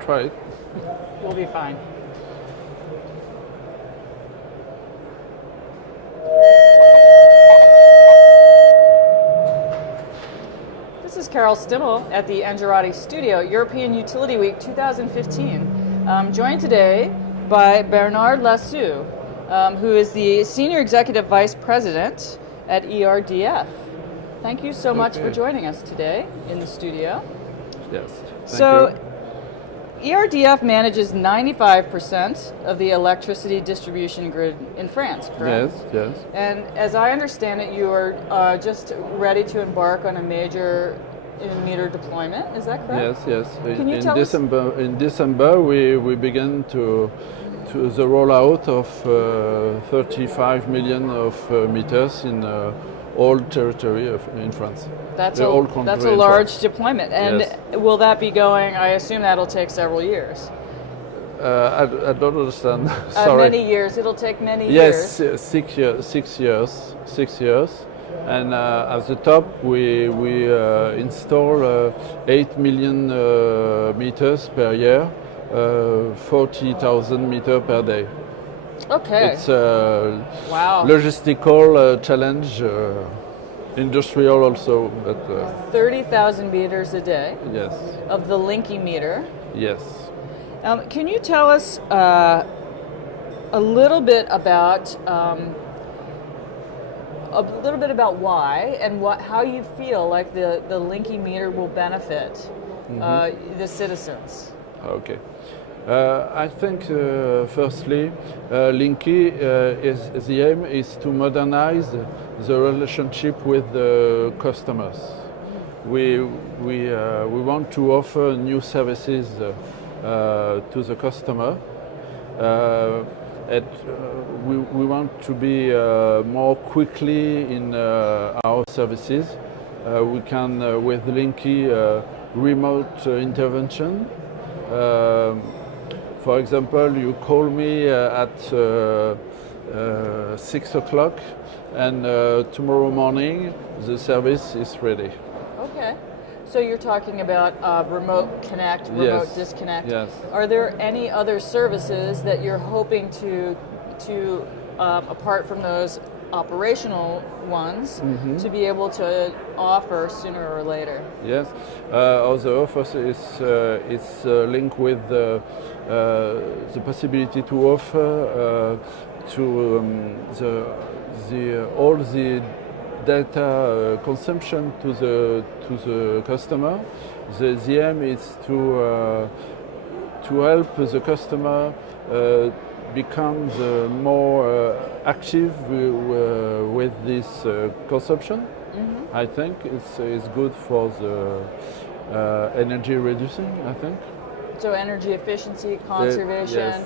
try it. We'll be fine. This is Carol Stimmel at the Engerati Studio, European Utility Week 2015. I'm joined today by Bernard Lassus, who is the Senior Executive Vice President at ERDF. Thank you so much for joining us today in the studio. Yes. So, ERDF manages 95% of the electricity distribution grid in France, correct? Yes, yes. And as I understand it, you are just ready to embark on a major meter deployment. Is that correct? Yes, yes. Can you in tell December, we began to the rollout of 35 million of meters in all territory in France. That's a large deployment. And yes. Will that be going, I assume that'll take several years. I don't understand. Sorry. Many years. It'll take many years. Yes, 6 years. 6 years. And at the top, we install 8 million meters per year, 40,000 meters per day. Okay. It's a wow. logistical challenge, industrial also. But 30,000 meters a day. Yes. Of the Linky meter. Yes. Can you tell us a little bit about why and how you feel like the Linky meter will benefit the citizens? Okay. I think firstly, Linky the aim is to modernize the relationship with the customers. We want to offer new services to the customer. We want to be more quickly in our services. We can with Linky remote intervention. For example, you call me at 6 o'clock and tomorrow morning the service is ready. Okay. So you're talking about remote connect, remote yes. disconnect. Yes. Are there any other services that you're hoping to apart from those operational ones, to be able to offer sooner or later? Yes. Other offers is linked with the possibility to offer all the data consumption to the customer. The aim is to help the customer become more active with this consumption. I think it's good for the energy reducing, I think. So energy efficiency, conservation,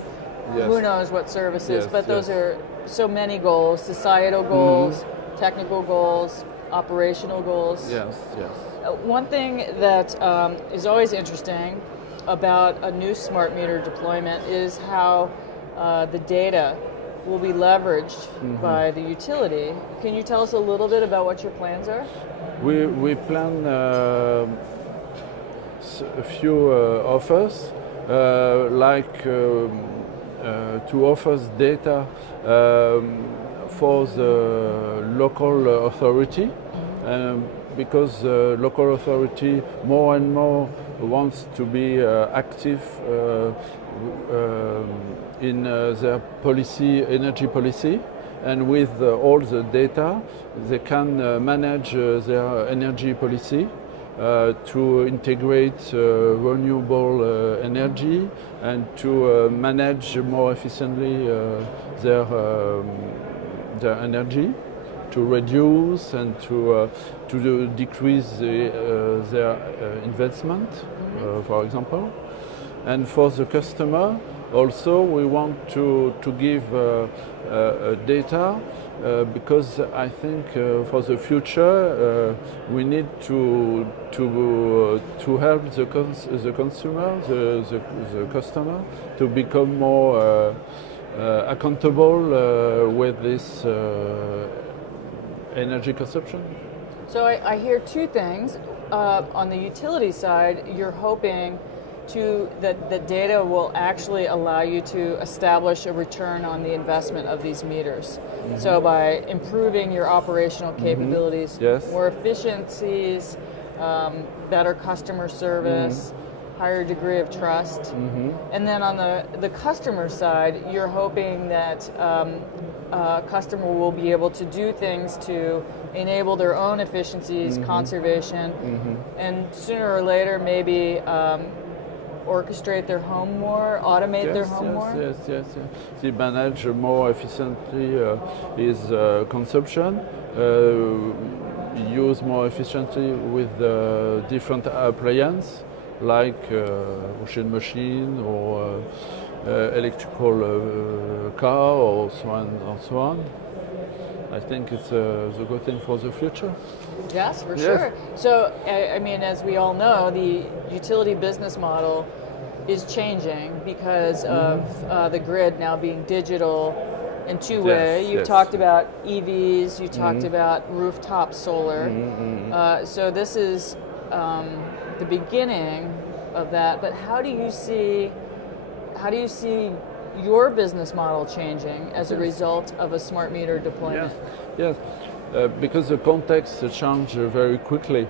yes. Who knows what services, yes, but those are so many goals, societal goals, technical goals, operational goals. Yes, yes. One thing that is always interesting about a new smart meter deployment is how the data will be leveraged by the utility. Can you tell us a little bit about what your plans are? We plan a few offers, like to offer data for the local authority, because the local authority more and more wants to be active in their energy policy, and with all the data they can manage their energy policy to integrate renewable energy and to manage more efficiently their energy, to reduce and to decrease their investment, for example. And for the customer, also we want to give data because I think for the future we need to help the consumer, the customer, to become more accountable with this energy consumption. So I hear two things. On the utility side, you're hoping the data will actually allow you to establish a return on the investment of these meters. So by improving your operational capabilities, Yes. more efficiencies, better customer service, higher degree of trust. And then on the customer side, you're hoping that a customer will be able to do things to enable their own efficiencies, conservation, and sooner or later maybe orchestrate their home more, automate their home more? Yes. They manage more efficiently his consumption, use more efficiently with different appliances like washing machine or electrical car or so on and so on. I think it's a good thing for the future. Yes, for Yes. sure. So, I mean, as we all know, the utility business model is changing because of the grid now being digital and two-way. Yes, You've yes. talked about EVs, you talked about rooftop solar. So this is the beginning of that. But how do you see your business model changing as a result of a smart meter deployment? Yes. Because the context changed very quickly.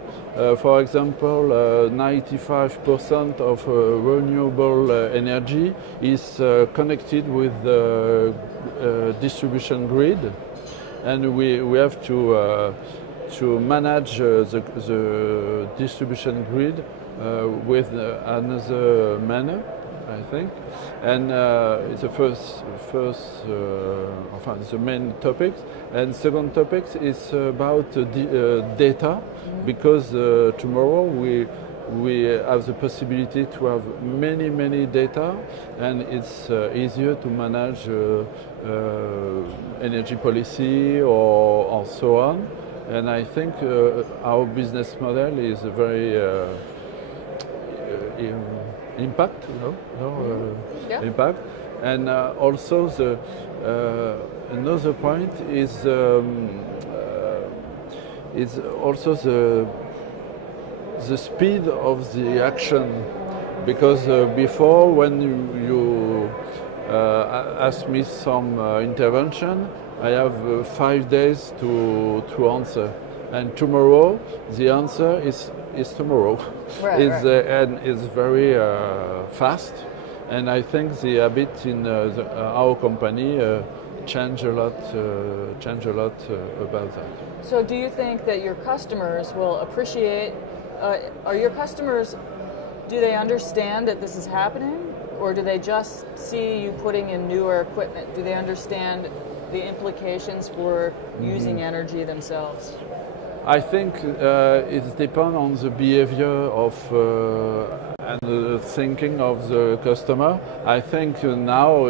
For example, 95% of renewable energy is connected with the distribution grid, and we have to manage the distribution grid with another manner, I think. And it's the first the main topics. And second topic is about data, because tomorrow we have the possibility to have many data, and it's easier to manage energy policy or so on. And I think our business model is very impact, impact. And also the another point is also the speed of the action, because before, when you ask me some intervention, I have 5 days to answer, and tomorrow the answer is tomorrow. Right. And it's very fast, and I think the habit in our company change a lot about that. So do you think that your customers will appreciate, are your customers, do they understand that this is happening, or do they just see you putting in newer equipment? Do they understand the implications for using energy themselves? I think it depends on the behavior of and the thinking of the customer. I think now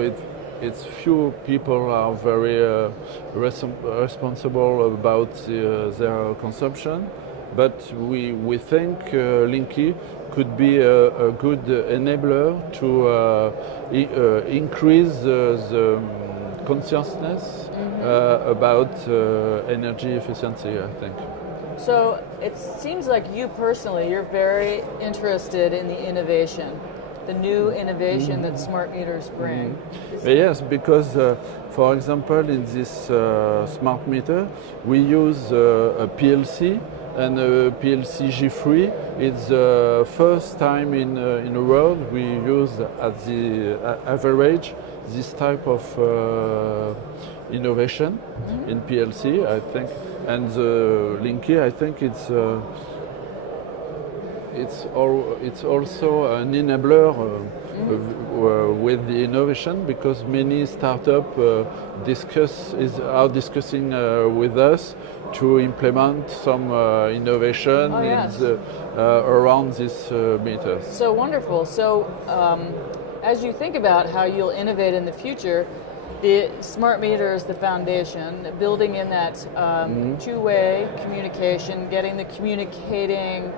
it's few people are very responsible about their consumption, but we think Linky could be a good enabler to increase the consciousness about energy efficiency, I think. So it seems like you personally, you're very interested in the innovation, the new innovation that smart meters bring. Yes, because for example, in this smart meter, we use a PLC, and a PLC G3. It's the first time in the world we use at the average this type of innovation in PLC, I think. And the Linky, I think it's also an enabler with the innovation, because many startups are discussing with us to implement some innovation around this meter. So wonderful. So as you think about how you'll innovate in the future, the smart meter is the foundation, building in that two-way communication, getting the communicating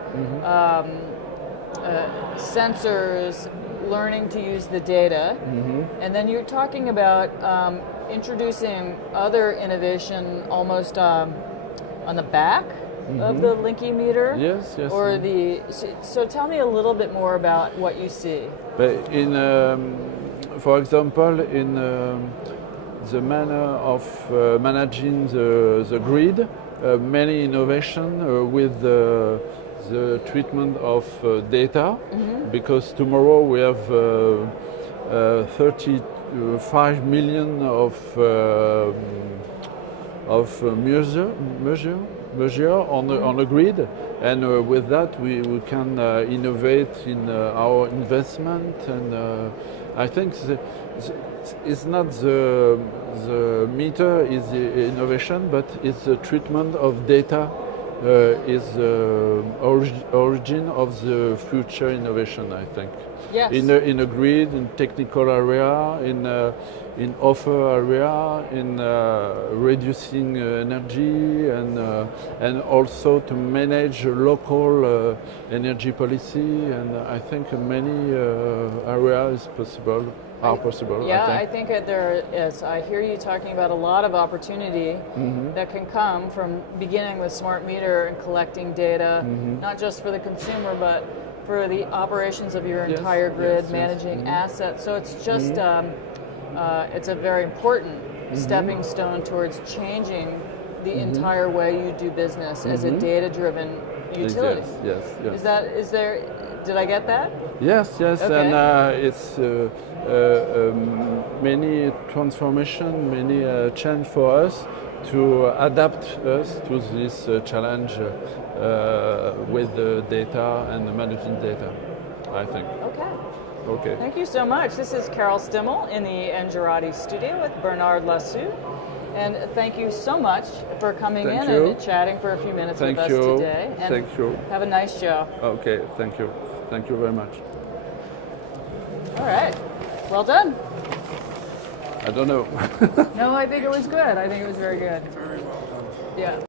sensors, learning to use the data. And then you're talking about introducing other innovation almost on the back of the Linky meter? Yes, yes. Or so tell me a little bit more about what you see. But for example, in the manner of managing the grid, many innovation with the treatment of data, because tomorrow we have 35 million of measure on the grid, and with that we can innovate in our investment, and I think it's not the meter is the innovation, but it's the treatment of data is the origin of the future innovation, I think. Yes. In a grid, in technical area, in offer area, in reducing energy, and also to manage local energy policy. And I think many areas are possible. Yeah, I I think. think that there is. I hear you talking about a lot of opportunity that can come from beginning with smart meter and collecting data, not just for the consumer, but for the operations of your entire grid, managing assets. So it's just, it's a very important stepping stone towards changing the entire way you do business as a data-driven utility. Yes. Did I get that? Yes, Okay. and it's many transformation, many change for us to adapt us to this challenge with the data and managing data, I think. Okay. Thank you so much. This is Carol Stimmel in the Engerati studio with Bernard Lassus. And thank you so much for coming Thank in you. and chatting for a few minutes Thank with us you. today. And Thank you. have a nice show. Okay, thank you. Thank you very much. All right. Well done. I don't know. No, I think it was good. I think it was very good. Very well done. Yeah.